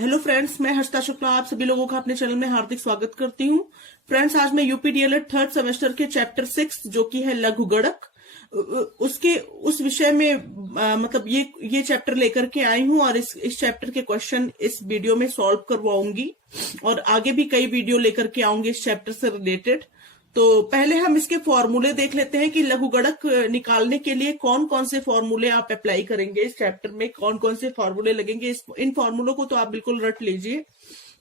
Hello friends, मैं हर्षिता शुक्ला आप सभी लोगों का अपने चैनल में हार्दिक स्वागत करती हूँ। फ्रेंड्स, आज मैं यूपी डीएलएड थर्ड सेमेस्टर के चैप्टर 6 जो कि है लघु गणक उसके उस विषय में मतलब ये चैप्टर लेकर के आई हूँ और इस चैप्टर के क्वेश्चन इस वीडियो में सॉल्व करवाऊंगी और आगे भी कई वीडियो लेकर के आऊंगी इस चैप्टर से रिलेटेड। तो पहले हम इसके फॉर्मूले देख लेते हैं कि लघु गणक निकालने के लिए कौन कौन से फॉर्मूले आप अप्लाई करेंगे। इस चैप्टर में कौन कौन से फॉर्मूले लगेंगे, इन फॉर्मूलों को तो आप बिल्कुल रट लीजिए।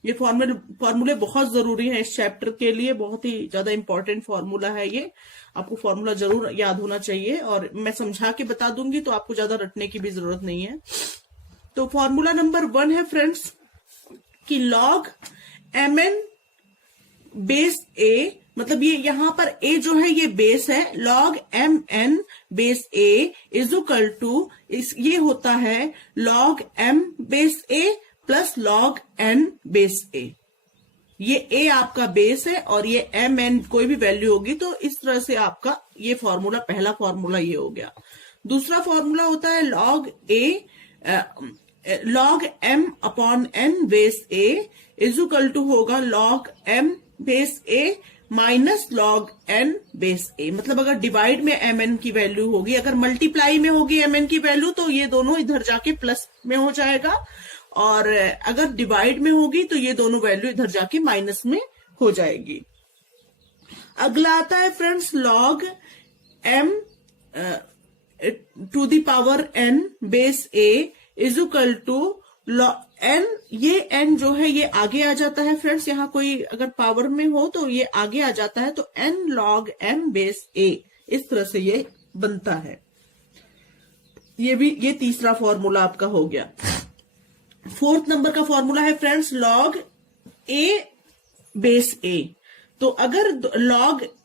ये फॉर्मूले बहुत जरूरी हैं इस चैप्टर के लिए, बहुत ही ज्यादा इंपॉर्टेंट फॉर्मूला है ये। आपको फॉर्मूला जरूर याद होना चाहिए और मैं समझा के बता दूंगी तो आपको ज्यादा रटने की भी जरूरत नहीं है। तो फॉर्मूला नंबर 1 है फ्रेंड्स कि log mn बेस a, मतलब ये यहाँ पर a जो है ये बेस है, log mn base a is equal to ये होता है log m base a plus log n base a। ये a आपका बेस है और ये mn कोई भी वैल्यू होगी, तो इस तरह से आपका ये फॉर्मूला, पहला फॉर्मूला ये हो गया। दूसरा फॉर्मूला होता है log m upon n base a is equal to होगा log m base a minus log n base a। मतलब अगर डिवाइड में mn की वैल्यू होगी, अगर मल्टीप्लाई में होगी mn की वैल्यू तो ये दोनों इधर जाके प्लस में हो जाएगा, और अगर डिवाइड में होगी तो ये दोनों वैल्यू इधर जाके माइनस में हो जाएगी। अगला आता है friends log m to the power n base a is equal to n, ये n जो है ये आगे आ जाता है फ्रेंड्स, यहाँ कोई अगर पावर में हो तो ये आगे आ जाता है, तो n log m base a इस तरह से ये बनता है। ये तीसरा फॉर्मूला आपका हो गया। फोर्थ नंबर का फॉर्मूला है friends log a base a। तो अगर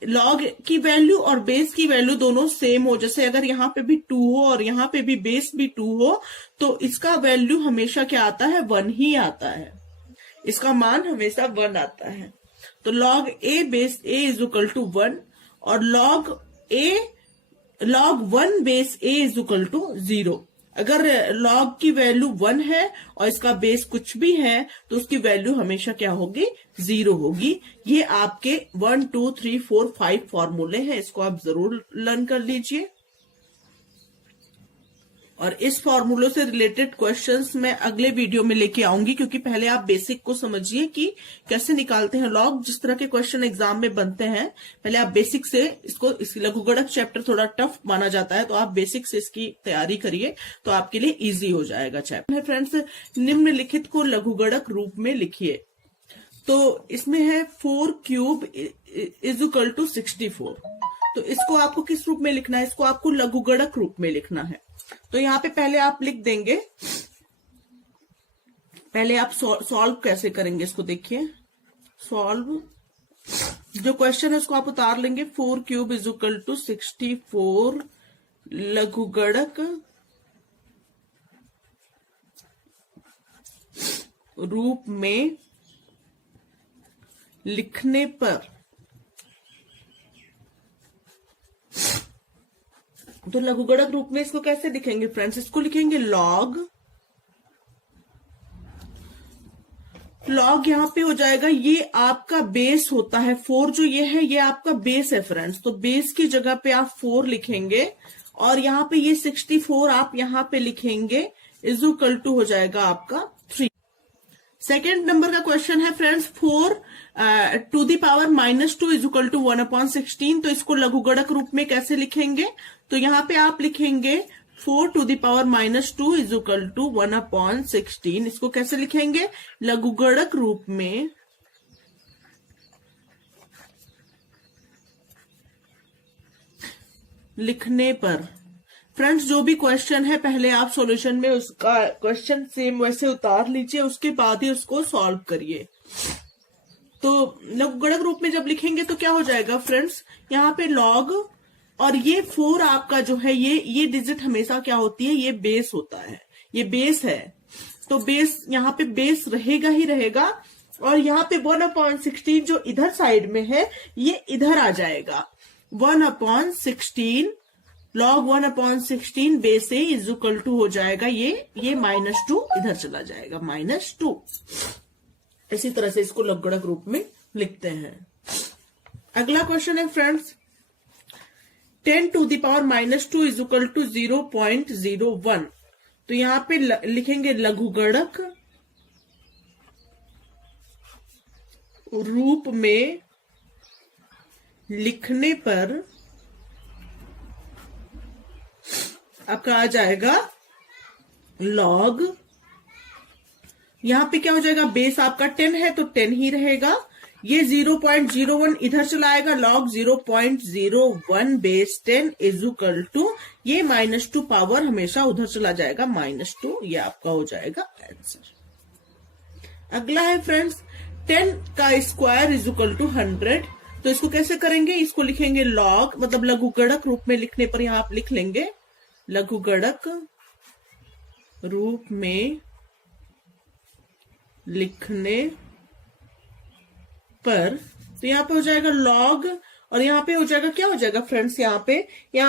log की वैल्यू और बेस की वैल्यू दोनों सेम हो, जैसे अगर यहाँ पे भी 2 हो और यहाँ पे भी बेस भी 2 हो, तो इसका वैल्यू हमेशा क्या आता है, 1 ही आता है, इसका मान हमेशा 1 आता है। तो log a base a is equal to 1 और log 1 base a is equal to 0। अगर log की वैल्यू 1 है और इसका बेस कुछ भी है तो उसकी वैल्यू हमेशा क्या होगी, 0 होगी। ये आपके 1 2 3 4 5 फॉर्मूले हैं, इसको आप जरूर लर्न कर लीजिए। और इस फॉर्मूलों से रिलेटेड क्वेश्चंस मैं अगले वीडियो में लेके आऊंगी, क्योंकि पहले आप बेसिक को समझिए कि कैसे निकालते हैं लॉग। जिस तरह के क्वेश्चन एग्जाम में बनते हैं, पहले आप बेसिक से इस लघु गणक चैप्टर थोड़ा टफ माना जाता है, तो आप बेसिक से इसकी तैयारी करिए तो आपके लिए इजी हो जाएगा चैप्टर। फ्रेंड्स, निम्नलिखित को लघु गणक रूप में लिखिए। तो इसमें है 4 क्यूब इज इक्वल टू 64। तो इसको आपको किस रूप में लिखना है, इसको आपको लघु गणक रूप में लिखना है। तो यहाँ पे पहले आप लिख देंगे, पहले आप सॉल्व कैसे करेंगे इसको देखिए। सॉल्व जो क्वेश्चन है उसको आप उतार लेंगे। 4 क्यूब इज इक्वल टू 64 लघु गणक रूप में लिखने पर, तो लघु गणक रूप में इसको कैसे लिखेंगे फ्रेंड्स, इसको लिखेंगे log यहाँ पे हो जाएगा, ये आपका बेस होता है 4, जो ये है ये आपका बेस है फ्रेंड्स। तो बेस की जगह पे आप 4 लिखेंगे और यहाँ पे ये 64 आप यहाँ पे लिखेंगे, इज इक्वल टू हो जाएगा आपका 3। सेकेंड नंबर का क्वेश्चन है friends 4 to the power -2 is equal to 1/16। तो इसको लघु गणक रूप में कैसे लिखेंगे, तो यहाँ पे आप लिखेंगे 4 to the power -2 is equal to 1/16। इसको कैसे लिखेंगे, लघु गणक रूप में लिखने पर। फ्रेंड्स, जो भी क्वेश्चन है पहले आप सॉल्यूशन में उसका क्वेश्चन सेम वैसे उतार लीजिए, उसके बाद ही उसको सॉल्व करिए। तो लघु गणक रूप में जब लिखेंगे तो क्या हो जाएगा फ्रेंड्स, यहाँ पे log और ये 4 आपका जो है ये डिजिट हमेशा क्या होती है, ये बेस होता है, ये बेस है। तो बेस यहाँ पे बेस रहेगा ही रहेगा, और यहाँ पे 1/16 जो इधर साइड में है ये इधर आ जाएगा। 1/16 log 1/16 base A is equal to हो जाएगा ये -2 इधर चला जाएगा -2। इसी तरह से इसको लघुगणक रूप में लिखते हैं। अगला क्वेश्चन है friends, 10 to the power -2 is equal to 0.01। तो यहां पे लिखेंगे लघुगणक रूप में लिखने पर आपका आ जाएगा लॉग, यहां पे क्या हो जाएगा, बेस आपका 10 है तो 10 ही रहेगा, ये 0.01 इधर चला आएगा, log 0.01 base 10 is equal to ये -2 पावर हमेशा उधर चला जाएगा -2, ये आपका हो जाएगा आंसर। अगला है फ्रेंड्स 10 का स्क्वायर इज इक्वल टू 100। तो इसको कैसे करेंगे, इसको लिखेंगे लॉग, मतलब लघुगणक रूप में लिखने पर यहां आप लिख लेंगे लघुगणक रूप में लिखने पर, तो यहाँ पे हो जाएगा लॉग, और यहाँ पे हो जाएगा, क्या हो जाएगा फ्रेंड्स, यहाँ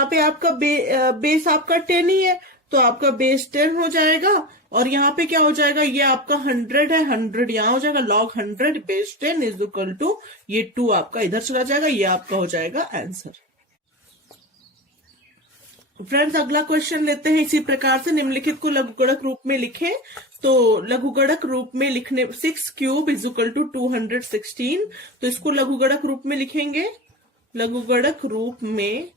पे आपका बेस आपका 10 ही है तो आपका बेस 10 हो जाएगा, और यहाँ पे क्या हो जाएगा, ये आपका 100 है, 100 यहाँ हो जाएगा, log 100 base 10 is equal to ये 2 आपका इधर चला जाएगा, ये आपका हो जाएगा आंसर। फ्रेंड्स अगला क्वेश्चन लेते हैं, इसी प्रकार से निम्नलिखित को लघुगणक रूप में लिखें। तो लघुगणक रूप में लिखने 6 क्यूब इज इक्वल टू 216। तो इसको लघुगणक रूप में लिखेंगे, लघुगणक रूप में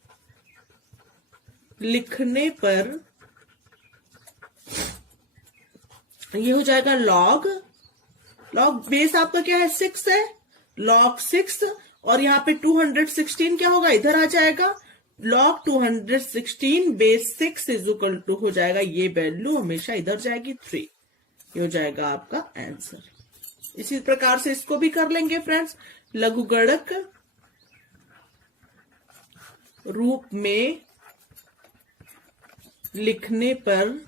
लिखने पर ये हो जाएगा लॉग बेस आपका क्या है 6 है, लॉग 6, और यहाँ पे 216 क्या होगा, इधर आ जाएगा, log 216 base 6 is equal to हो जाएगा, ये वैल्यू हमेशा इधर जाएगी 3, ये हो जाएगा आपका आंसर। इसी प्रकार से इसको भी कर लेंगे फ्रेंड्स, लघुगणक रूप में लिखने पर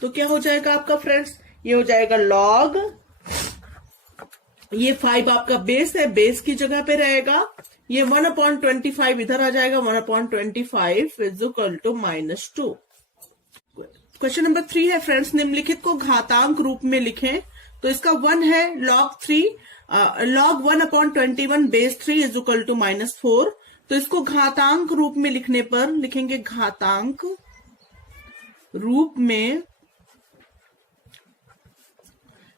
तो क्या हो जाएगा आपका फ्रेंड्स, ये हो जाएगा लॉग, ये 5 आपका बेस है, बेस की जगह पे रहेगा, ये 1/25 इधर आ जाएगा, 1/25 is equal to -2। Question number 3 है फ्रेंड्स, निम्नलिखित को घातांक रूप में लिखें। तो इसका 1 है log 3, log 1/21 base 3 is equal to -4। तो इसको घातांक रूप में लिखने पर लिखेंगे घातांक रूप में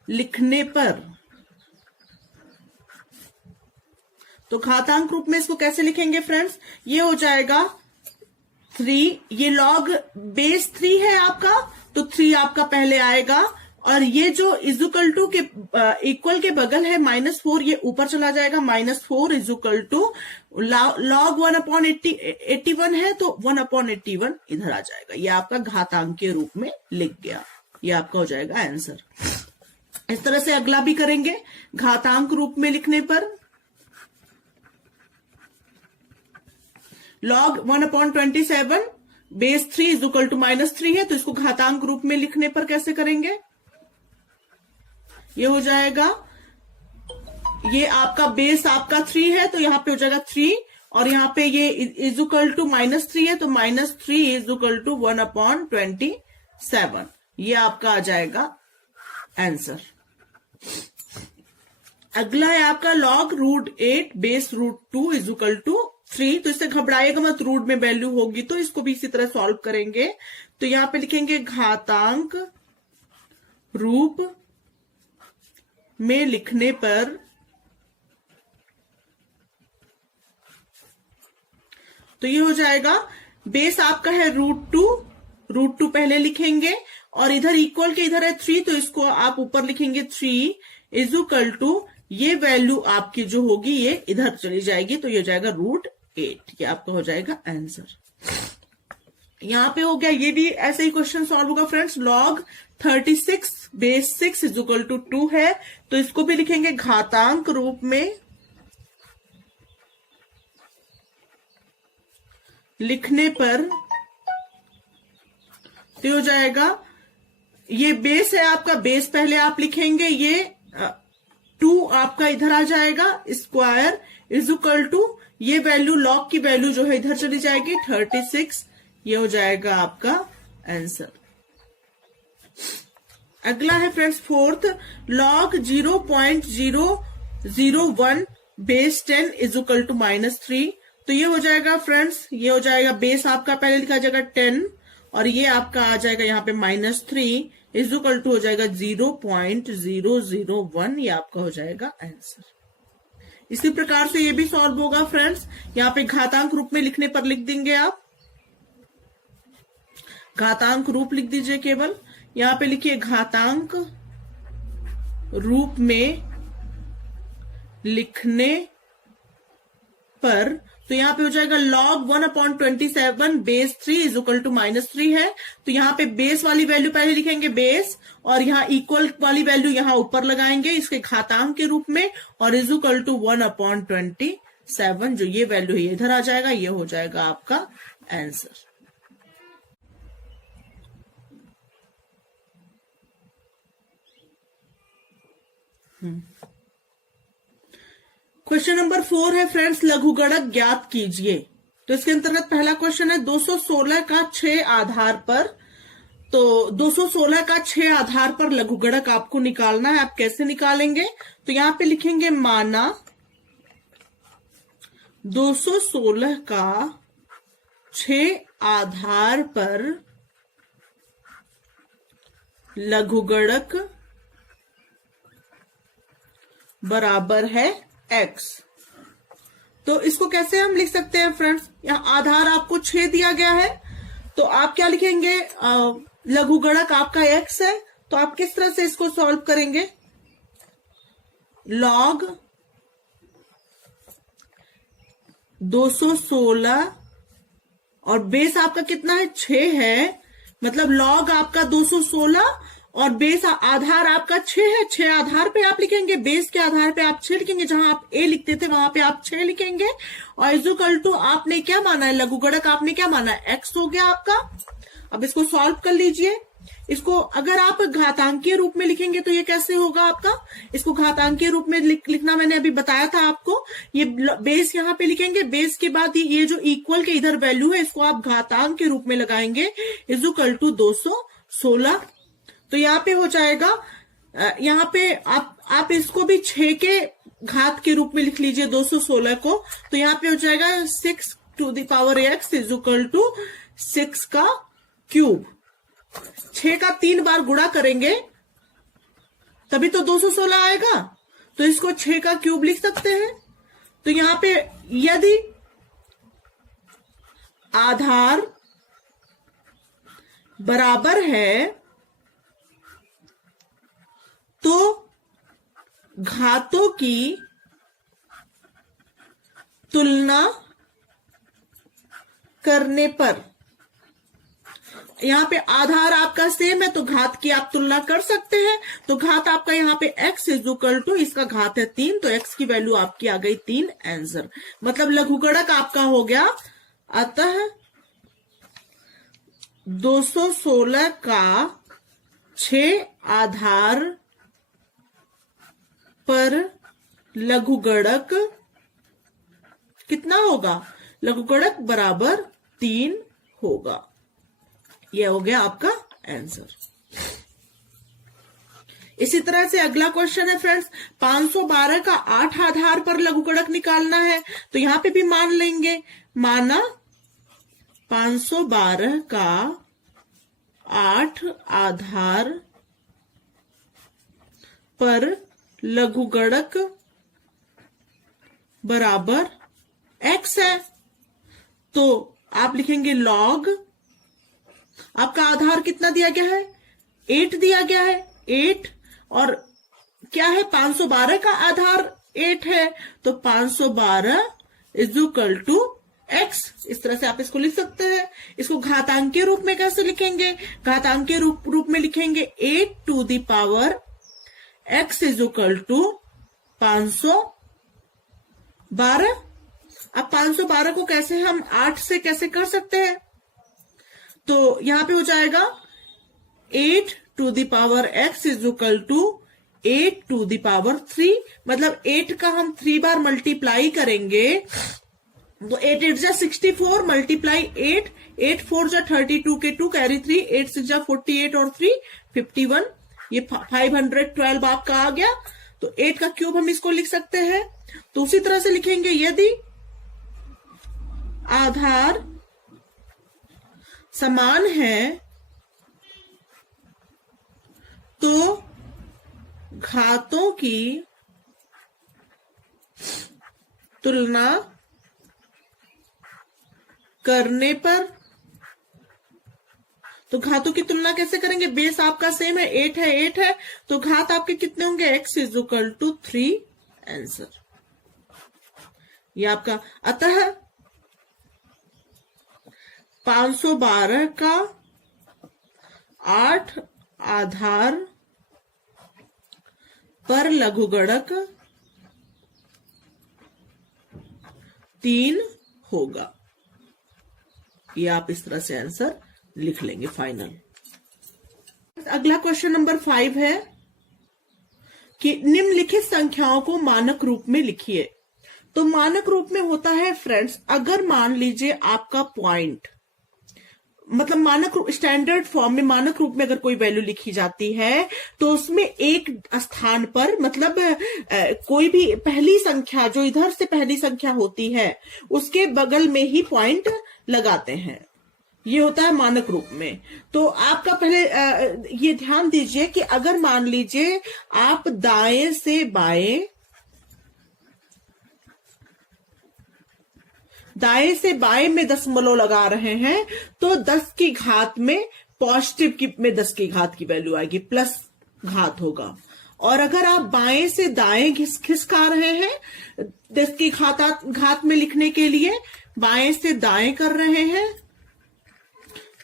लिखने पर, तो घातांक रूप में इसको कैसे लिखेंगे फ्रेंड्स, ये हो जाएगा 3, ये लॉग बेस 3 है आपका, तो 3 आपका पहले आएगा, और ये जो इक्वल टू के इक्वल के बगल है -4, ये ऊपर चला जाएगा, -4 इज इक्वल टू लॉग 1/81 है तो 1/81 इधर आ जाएगा, ये आपका घातांक के रूप में लिख गया, ये आपका हो जाएगा आंसर। इस तरह से अगला भी करेंगे, घातांक रूप में लिखने पर log 1/27 base 3 is equal to -3 है, तो इसको घातांक रूप में लिखने पर कैसे करेंगे, ये हो जाएगा, ये आपका बेस आपका 3 है तो यहाँ पे हो जाएगा 3, और यहाँ पे ये इज इक्वल टू -3 है तो -3 इज इक्वल टू 1/27, ये आपका आ जाएगा आंसर। अगला है आपका log √8 base √2 is equal to 3। तो इससे घबराएगा मत, रूट में वैल्यू होगी तो इसको भी इसी तरह सॉल्व करेंगे। तो यहां पे लिखेंगे घातांक रूप में लिखने पर तो ये हो जाएगा, बेस आपका है √2 पहले लिखेंगे, और इधर इक्वल के इधर है 3 तो इसको आप ऊपर लिखेंगे 3 इज इक्वल टू ये वैल्यू आपकी जो होगी ये इधर चली जाएगी, तो ये हो जाएगा √8, ये आपका हो जाएगा आंसर। यहां पे हो गया, ये भी ऐसे ही क्वेश्चन सॉल्व होगा friends. log 36 base 6 is equal to 2 है, तो इसको भी लिखेंगे घातांक रूप में लिखने पर, तो हो जाएगा, ये बेस है आपका, बेस पहले आप लिखेंगे, ये 2 आपका इधर आ जाएगा, स्क्वायर इज इक्वल टू ये वैल्यू लॉग की वैल्यू जो है इधर चली जाएगी 36, ये हो जाएगा आपका आंसर। अगला है friends fourth, log 0.001 base 10 is equal to -3। तो ये हो जाएगा फ्रेंड्स, ये हो जाएगा बेस आपका पहले लिखा जाएगा 10 और ये आपका आ जाएगा यहाँ पे -3 इज इक्वल टू हो जाएगा 0.001, ये आपका हो जाएगा आंसर। इसी प्रकार से ये भी सॉल्व होगा फ्रेंड्स। यहाँ पे घातांक रूप में लिखने पर लिख देंगे आप, घातांक रूप लिख दीजिए केवल। यहाँ पे लिखिए घातांक रूप में लिखने पर, तो यहाँ पे हो जाएगा log 1/27 base 3 is equal to -3 है। तो यहाँ पे बेस वाली वैल्यू पहले लिखेंगे बेस, और यहाँ इक्वल वाली वैल्यू यहाँ ऊपर लगाएंगे इसके घातांक के रूप में, और इज इक्वल टू 1/27 जो ये वैल्यू है इधर आ जाएगा, ये हो जाएगा आपका आंसर। क्वेश्चन नंबर 4 है फ्रेंड्स, लघुगणक ज्ञात कीजिए। तो इसके अंतर्गत पहला क्वेश्चन है 216 का 6 आधार पर, तो 216 का 6 आधार पर लघुगणक आपको निकालना है। आप कैसे निकालेंगे? तो यहां पे लिखेंगे माना 216 का 6 आधार पर लघुगणक बराबर है x। तो इसको कैसे हम लिख सकते हैं फ्रेंड्स? यहाँ आधार आपको 6 दिया गया है, तो आप क्या लिखेंगे? लघुगणक आपका x है, तो आप किस तरह से इसको सॉल्व करेंगे? log 216 और बेस आपका कितना है? 6 है, मतलब log आपका 216 और बेस आधार आपका 6 है। 6 आधार पे आप लिखेंगे, बेस के आधार पे आप 6 लिखेंगे, जहां आप a लिखते थे वहां पे आप 6 लिखेंगे, और इक्वल टू आपने क्या माना है? लघुगणक आपने क्या माना है? x हो गया आपका। अब इसको सॉल्व कर लीजिए। इसको अगर आप घातांकीय रूप में लिखेंगे तो ये कैसे होगा आपका? इसको घातांकीय रूप में लिखना मैंने अभी बताया था आपको। ये बेस यहाँ पे लिखेंगे, बेस के बाद ये जो इक्वल के इधर वैल्यू है इसको आप घातांक के रूप में लगाएंगे, इक्वल टू 216। तो यहाँ पे हो जाएगा, यहाँ पे आप इसको भी 6 के घात के रूप में लिख लीजिए 216 को। तो यहाँ पे हो जाएगा 6 to the power x is equal to 6 का क्यूब। 6 का 3 बार गुणा करेंगे तभी तो 216 आएगा, तो इसको 6 का क्यूब लिख सकते हैं। तो यहाँ पे यदि आधार बराबर है तो घातों की तुलना करने पर, यहाँ पे आधार आपका सेम है तो घात की आप तुलना कर सकते हैं। तो घात आपका यहाँ पे x इज इक्वल टू, इसका घात है 3, तो x की वैल्यू आपकी आ गई 3 आंसर। मतलब लघुगणक आपका हो गया। अतः 216 का 6 आधार पर लघुगणक कितना होगा? लघुगणक बराबर 3 होगा। यह हो गया आपका आंसर। इसी तरह से अगला क्वेश्चन है फ्रेंड्स, 512 का 8 आधार पर लघुगणक निकालना है। तो यहां पे भी मान लेंगे, माना 512 का 8 आधार पर लघुगणक बराबर x है। तो आप लिखेंगे log, आपका आधार कितना दिया गया है? 8 दिया गया है, 8, और क्या है? 512 का आधार 8 है, तो 512 इज इक्वल टू x। इस तरह से आप इसको लिख सकते हैं। इसको घातांकीय रूप में कैसे लिखेंगे? घातांकीय रूप में लिखेंगे 8 to the power x is equal to 512। अब 512 को कैसे हम 8 से कैसे कर सकते हैं? तो यहां पे हो जाएगा 8 to the power x is equal to 8 to the power 3, मतलब 8 का हम 3 बार मल्टीप्लाई करेंगे तो 8 8 जा 64 मल्टीप्लाई 8, 8 4 जा 32 के 2 कैरी 3, 8 6 जा 48 और 3 51, ये 512 आपका आ गया। तो 8 का क्यूब हम इसको लिख सकते हैं। तो उसी तरह से लिखेंगे, यदि आधार समान है तो घातों की तुलना करने पर, तो घातों की तुलना कैसे करेंगे? बेस आपका सेम है, 8 है 8 है, तो घात आपके कितने होंगे? x इक्वल टू 3 आंसर ये आपका। अतः 512 का 8 आधार पर लघुगणक 3 होगा। ये आप इस तरह से आंसर लिख लेंगे फाइनल। अगला क्वेश्चन नंबर 5 है कि निम्नलिखित संख्याओं को मानक रूप में लिखिए। तो मानक रूप में होता है फ्रेंड्स, अगर मान लीजिए आपका पॉइंट, मतलब मानक स्टैंडर्ड फॉर्म में मानक रूप में अगर कोई वैल्यू लिखी जाती है तो उसमें एक स्थान पर, मतलब कोई भी पहली संख्या जो इधर से पहली संख्या होती है उसके बगल में ही पॉइंट लगाते हैं। ये होता है मानक रूप में। तो आपका पहले ये ध्यान दीजिए कि अगर मान लीजिए आप दाएं से बाएं में दशमलव लगा रहे हैं तो 10 की घात में पॉजिटिव में 10 की घात की वैल्यू आएगी, प्लस घात होगा। और अगर आप बाएं से दाएं खिसका रहे हैं 10 की घात में लिखने के लिए, बाएं से दाएं कर रहे हैं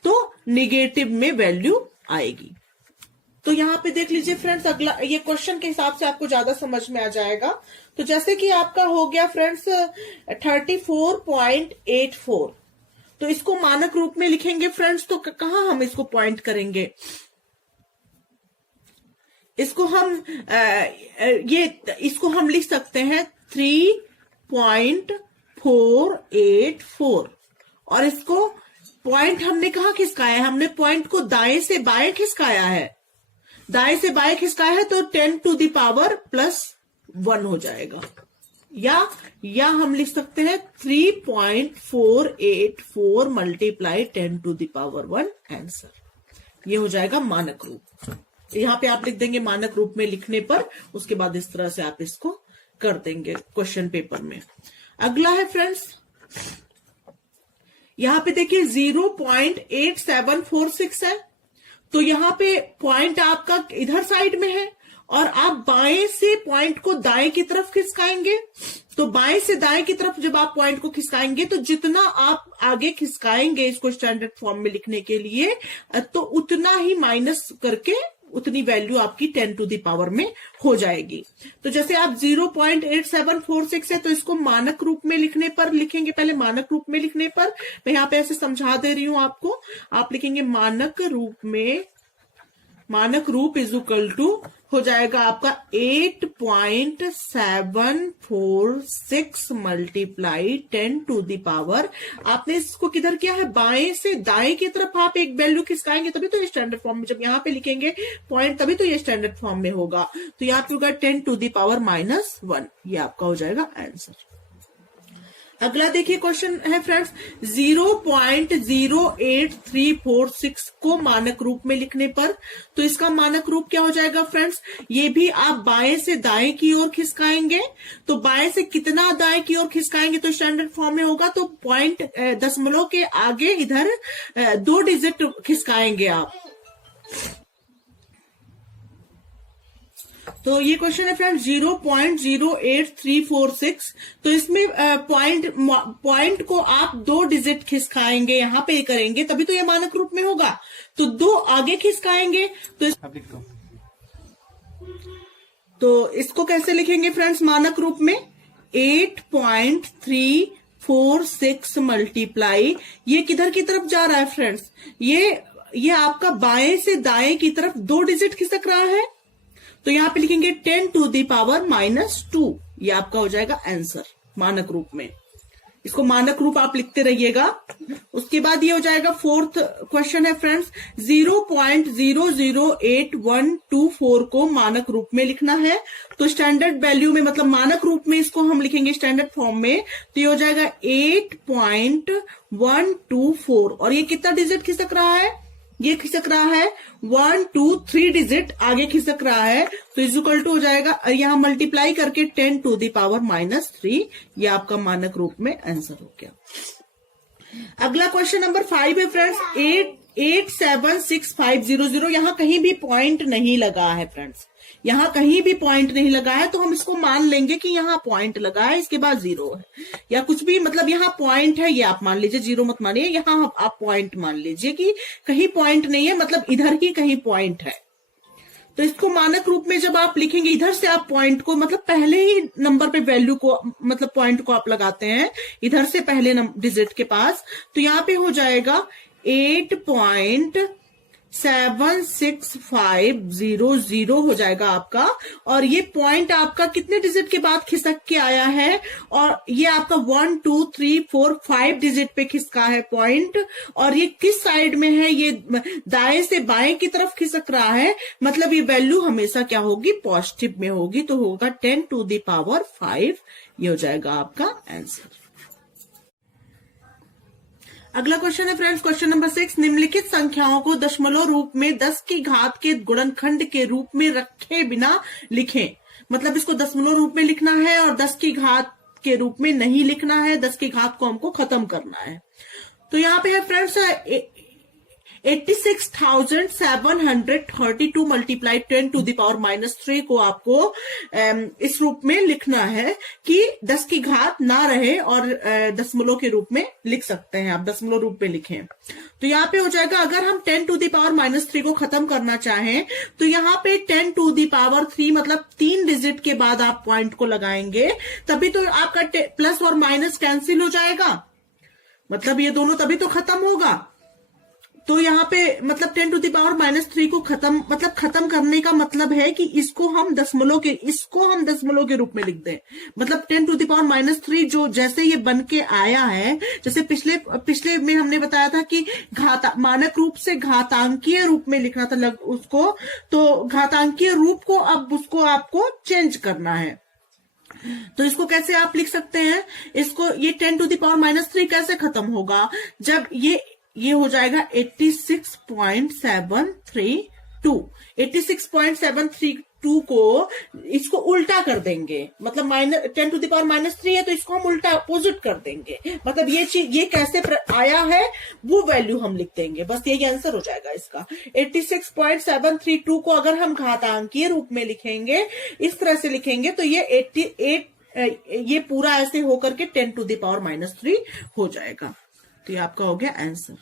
तो निगेटिव में वैल्यू आएगी। तो यहाँ पे देख लीजिए फ्रेंड्स, अगला ये क्वेश्चन के हिसाब से आपको ज्यादा समझ में आ जाएगा। तो जैसे कि आपका हो गया फ्रेंड्स 34.84, तो इसको मानक रूप में लिखेंगे फ्रेंड्स। तो कहाँ हम इसको पॉइंट करेंगे? इसको हम लिख सकते हैं 3.484, और इसको पॉइंट हमने कहाँ खिसकाया है? हमने पॉइंट को दाएं से बाएं खिसकाया है। दाएं से बाएं खिसकाया है तो 10 टू द पावर +1 हो जाएगा। या हम लिख सकते हैं 3.484 multiply 10 to the power 1 answer. ये हो जाएगा मानक रूप। यहाँ पे आप लिख देंगे मानक रूप में लिखने पर, उसके बाद इस तरह से आप इसको कर देंगे क्वेश्चन पेपर में। अगला है फ्रेंड्स, यहाँ पे देखिए 0.8746 है। तो यहाँ पे पॉइंट आपका इधर साइड में है और आप बाएं से पॉइंट को दाएं की तरफ खिसकाएंगे। तो बाएं से दाएं की तरफ जब आप पॉइंट को खिसकाएंगे तो जितना आप आगे खिसकाएंगे इसको स्टैंडर्ड फॉर्म में लिखने के लिए, तो उतना ही माइनस करके उतनी वैल्यू आपकी 10 टू द पावर में हो जाएगी। तो जैसे आप 0.8746 है तो इसको मानक रूप में लिखने पर लिखेंगे। पहले मानक रूप में लिखने पर मैं यहाँ पे ऐसे समझा दे रही हूं आपको। आप लिखेंगे मानक रूप इज इक्वल टू हो जाएगा आपका 8.746 मल्टीप्लाई 10 टू द पावर, आपने इसको किधर किया है? बाएं से दाएं की तरफ आप एक वैल्यू खिसकाएंगे तभी तो ये स्टैंडर्ड फॉर्म में, जब यहाँ पे लिखेंगे पॉइंट तभी तो ये स्टैंडर्ड फॉर्म में होगा। तो यहाँ पे होगा 10 टू द पावर -1, ये आपका हो जाएगा आंसर। अगला देखिए क्वेश्चन है फ्रेंड्स 0.08346 को मानक रूप में लिखने पर, तो इसका मानक रूप क्या हो जाएगा फ्रेंड्स? ये भी आप बाएं से दाएं की ओर खिसकाएंगे। तो बाएं से कितना दाएं की ओर खिसकाएंगे तो स्टैंडर्ड फॉर्म में होगा। तो पॉइंट दशमलव के आगे इधर 2 डिजिट खिसकाएंगे आप। तो ये क्वेश्चन है फ्रेंड्स 0.08346। तो इसमें पॉइंट को आप 2 डिजिट खिसकाएंगे, यहाँ पे करेंगे तभी तो ये मानक रूप में होगा। तो 2 आगे खिसकाएंगे तो इसको कैसे लिखेंगे फ्रेंड्स मानक रूप में? 8.346 मल्टीप्लाई, ये किधर की तरफ जा रहा है फ्रेंड्स? ये आपका बाएं से दाएं की तरफ 2 डिजिट खिसक रहा है। तो यहाँ पे लिखेंगे 10 टू द पावर -2, ये आपका हो जाएगा आंसर मानक रूप में। इसको मानक रूप आप लिखते रहिएगा। उसके बाद ये हो जाएगा फोर्थ क्वेश्चन है फ्रेंड्स, 0.008124 को मानक रूप में लिखना है। तो स्टैंडर्ड वैल्यू में मतलब मानक रूप में इसको हम लिखेंगे स्टैंडर्ड फॉर्म में, तो ये हो जाएगा 8.124। और ये कितना डिजिट खिसक रहा है, ये खिसक रहा है 1 2 3 डिजिट आगे खिसक रहा है। तो इक्वल टू हो जाएगा, यहां मल्टीप्लाई करके 10 टू द पावर -3। ये आपका मानक रूप में आंसर हो गया। अगला क्वेश्चन नंबर 5 है फ्रेंड्स, 8876500। यहां कहीं भी पॉइंट नहीं लगा है फ्रेंड्स, यहां कहीं भी पॉइंट नहीं लगा है, तो हम इसको मान लेंगे कि यहां पॉइंट लगा है, इसके बाद 0 है या कुछ भी, मतलब यहां पॉइंट है, ये आप मान लीजिए, 0 मत मानिए, यहां आप पॉइंट मान लीजिए कि कहीं पॉइंट नहीं है, मतलब इधर ही कहीं पॉइंट है। तो इसको मानक रूप में जब आप लिखेंगे, इधर से आप पॉइंट को मतलब पहले ही नंबर पे वैल्यू को मतलब पॉइंट को आप लगाते हैं इधर से पहले डिजिट के पास, तो यहां पे हो जाएगा 8.76500 हो जाएगा आपका। और ये पॉइंट आपका कितने डिजिट के बाद खिसक के आया है, और ये आपका 1 2 3 4 5 डिजिट पे खिसका है पॉइंट। और ये किस साइड में है, ये दाएं से बाएं की तरफ खिसक रहा है, मतलब ये वैल्यू हमेशा क्या होगी, पॉजिटिव में होगी। तो होगा 10 टू द पावर 5। ये हो जाएगा आपका आंसर। अगला क्वेश्चन है फ्रेंड्स, क्वेश्चन नंबर 6, निम्नलिखित संख्याओं को दशमलव रूप में 10 की घात के गुणनखंड के रूप में रखे बिना लिखें। मतलब इसको दशमलव रूप में लिखना है और 10 की घात के रूप में नहीं लिखना है, 10 की घात को हमको खत्म करना है। तो यहाँ पे है friends 86,732 multiply 10 to the power -3 को आपको इस रूप में लिखना है कि 10 की घात ना रहे, और दशमलव के रूप में लिख सकते हैं आप, दशमलव रूप में लिखें। तो यहाँ पे हो जाएगा, अगर हम 10 टू द पावर -3 को खत्म करना चाहें तो यहाँ पे 10 टू द पावर 3 मतलब 3 डिजिट के बाद आप पॉइंट को लगाएंगे, तभी तो आपका प्लस और माइनस कैंसिल हो जाएगा, मतलब ये दोनों तभी तो खत्म होगा। तो यहाँ पे मतलब 10 टू द पावर -3 को खत्म करने का मतलब है कि इसको हम दशमलव के रूप में लिख दें। मतलब 10 टू द पावर -3 जो जैसे ये बन के आया है, जैसे पिछले में हमने बताया था कि मानक रूप से घातांकीय रूप में लिखना था उसको, तो घातांकीय रूप को अब उसको आपको चेंज करना है। तो इसको कैसे आप लिख सकते हैं, इसको ये 10 टू द पावर -3 कैसे खत्म होगा, जब ये हो जाएगा 86.732। 86.732 को इसको उल्टा कर देंगे, मतलब 10 टू द पावर -3 है तो इसको हम उल्टा अपोजिट कर देंगे, मतलब ये चीज ये कैसे आया है वो वैल्यू हम लिख देंगे, बस यही आंसर हो जाएगा इसका। 86.732 को अगर हम घातांकीय रूप में लिखेंगे, इस तरह से लिखेंगे, तो ये 88 ये पूरा ऐसे होकर के 10 टू द पावर -3 हो जाएगा। तो ये आपका हो गया आंसर।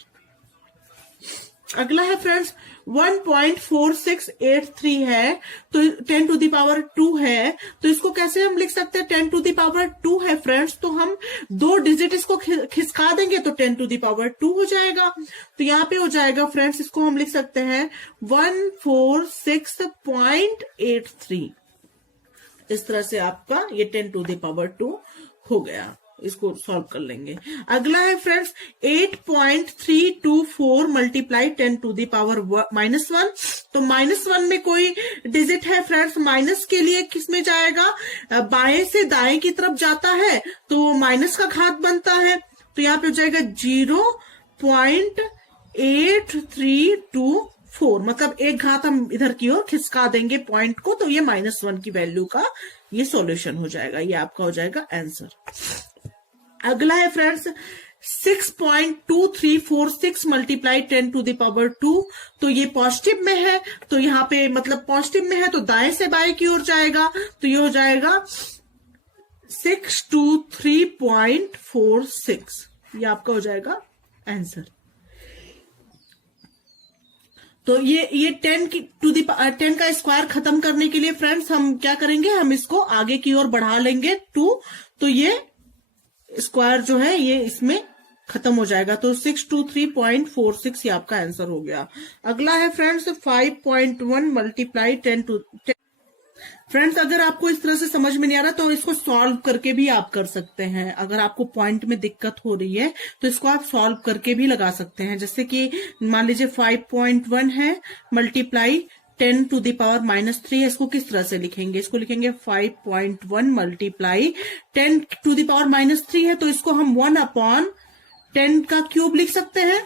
अगला है फ्रेंड्स 1.4683 है, तो 10 टू द पावर 2 है, तो इसको कैसे हम लिख सकते हैं, 10 टू द पावर 2 है फ्रेंड्स, तो हम 2 डिजिट इसको खिसका देंगे तो 10 टू द पावर 2 हो जाएगा। तो यहाँ पे हो जाएगा फ्रेंड्स, इसको हम लिख सकते हैं 146.83। इस तरह से आपका ये 10 टू द पावर 2 हो गया, इसको सॉल्व कर लेंगे। अगला है friends 8.324 multiply 10 to the power -1। तो -1 में कोई डिजिट है फ्रेंड्स, माइनस के लिए किस में जाएगा, बाएं से दाएं की तरफ जाता है, तो माइनस का घात बनता है। तो यहाँ पे हो जाएगा 0.8324, मतलब एक घात हम इधर की ओर खिसका देंगे पॉइंट को, तो ये -1 की वैल्यू का ये सॉल्यूशन हो जाएगा, ये आपका हो जाएगा आंसर। अगला है friends 6.2346 multiply 10 to the power 2। तो ये पॉजिटिव में है, तो यहाँ पे मतलब पॉजिटिव में है तो दाएं से बाएं की ओर जाएगा, तो ये हो जाएगा 623.46। ये आपका हो जाएगा आंसर। तो ये 10 का स्क्वायर खत्म करने के लिए फ्रेंड्स हम क्या करेंगे, हम इसको आगे की ओर बढ़ा लेंगे 2, तो ये स्क्वायर जो है ये इसमें खत्म हो जाएगा। तो 623.46 ये आपका आंसर हो गया। अगला है फ्रेंड्स 5.1 मल्टीप्लाई 10 टू फ्रेंड्स, अगर आपको इस तरह से समझ में नहीं आ रहा तो इसको सॉल्व करके भी आप कर सकते हैं। अगर आपको पॉइंट में दिक्कत हो रही है तो इसको आप सॉल्व करके भी लगा सकते हैं। जैसे कि मान लीजिए 5.1 है मल्टीप्लाई 10 टू द पावर -3 है। इसको किस तरह से लिखेंगे? इसको लिखेंगे 5.1 मल्टीप्लाई 10 टू द पावर -3 है, तो इसको हम 1/10 का क्यूब लिख सकते हैं।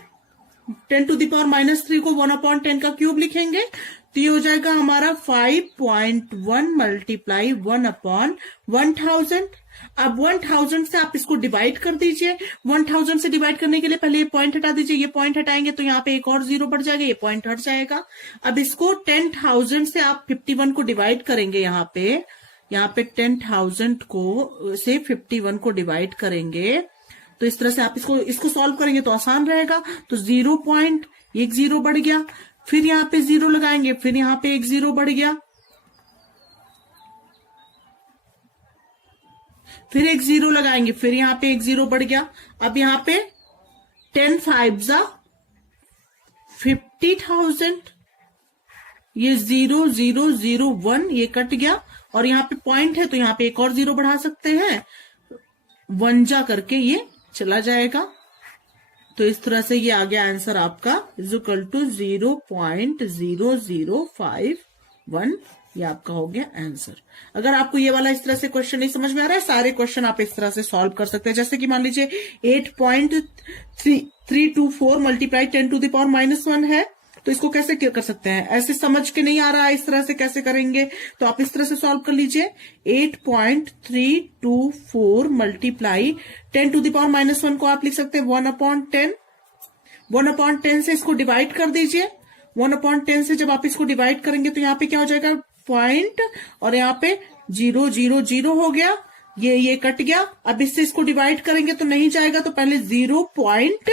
10 टू द पावर -3 को 1/10 का क्यूब लिखेंगे तो ये हो जाएगा हमारा 5.1 मल्टीप्लाई 1/1000। अब 1000 से आप इसको डिवाइड कर दीजिए। 1000 से डिवाइड करने के लिए पहले ये पॉइंट हटा दीजिए। ये पॉइंट हटाएंगे तो यहाँ पे एक और 0 बढ़ जाएगा, ये पॉइंट हट जाएगा। अब इसको 10,000 से आप 51 को डिवाइड करेंगे। यहाँ पे 10,000 को से 51 को डिवाइड करेंगे तो इस तरह से आप इसको सॉल्व करेंगे तो आसान रहेगा। तो 0.1 0 बढ़ गया, फिर यहाँ पे 0 लगाएंगे, फिर यहाँ पे 1 0 बढ़ गया, फिर 1 0 लगाएंगे, फिर यहाँ पे 1 0 बढ़ गया। अब यहाँ पे 10 5 50,000, ये 0 0 0 1 ये कट गया और यहाँ पे पॉइंट है तो यहाँ पे एक और 0 बढ़ा सकते हैं, 1 जा करके ये चला जाएगा। तो इस तरह से ये आ गया आंसर आपका इक्वल टू 0.0051। ये आपका हो गया आंसर। अगर आपको ये वाला इस तरह से क्वेश्चन नहीं समझ में आ रहा है, सारे क्वेश्चन आप इस तरह से सॉल्व कर सकते हैं। जैसे कि मान लीजिए 8.324 मल्टीप्लाई 10 टू द पावर -1 है, तो इसको कैसे कर सकते हैं? ऐसे समझ के नहीं आ रहा है इस तरह से कैसे करेंगे तो आप इस तरह से सॉल्व कर लीजिए। 8.324 मल्टीप्लाई 10 टू द पावर -1 को आप लिख सकते हैं 1/10। 1/10 से इसको डिवाइड कर दीजिए। 1/10 से जब आप इसको डिवाइड करेंगे तो यहाँ पे क्या हो जाएगा? पॉइंट, और यहाँ पे 0 0 0 हो गया, ये कट गया। अब इससे इसको डिवाइड करेंगे तो नहीं जाएगा, तो पहले 0 पॉइंट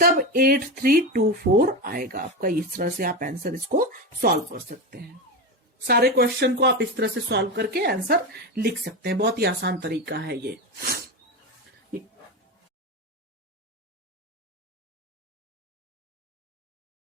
तब 8324 आएगा आपका। इस तरह से आप आंसर इसको सॉल्व कर सकते हैं। सारे क्वेश्चन को आप इस तरह से सॉल्व करके आंसर लिख सकते हैं। बहुत ही आसान तरीका है ये।